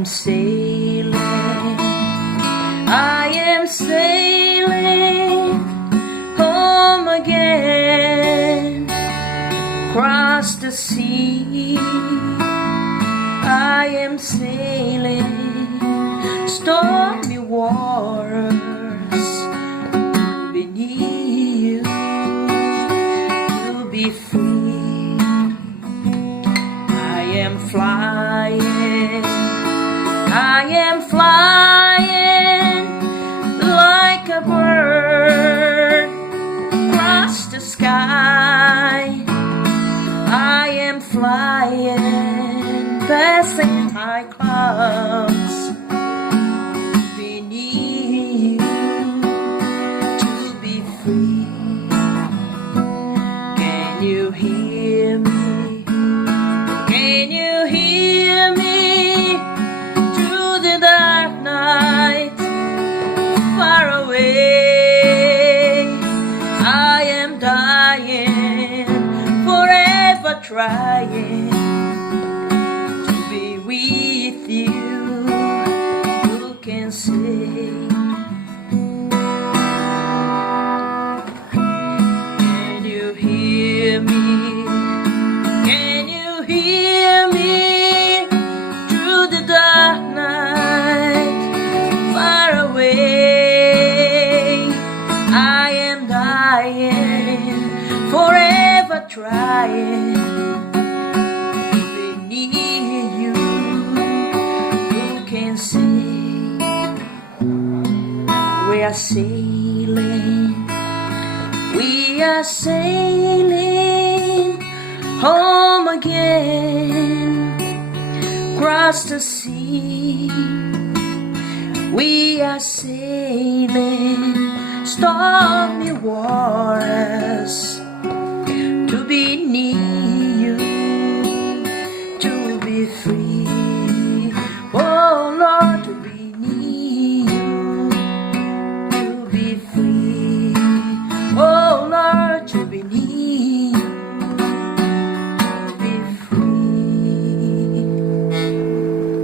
am sailing, I am sailing home again, across the sea. I am sailing stormy waters beneath you to be free. I am flying, I am flying like a bird across the sky. I am flying, passing high clouds beneath you to be free. Can you hear me? Can you hear me through the dark night, far away? I am dying, forever trying to be with you. Who can say? Can you hear me? Can you hear me through the dark night, far away? I am dying, forever trying to be near you. Who can say? We are sailing, we are sailing home again, across the sea. We are sailing stormy waters to be near you, to be free.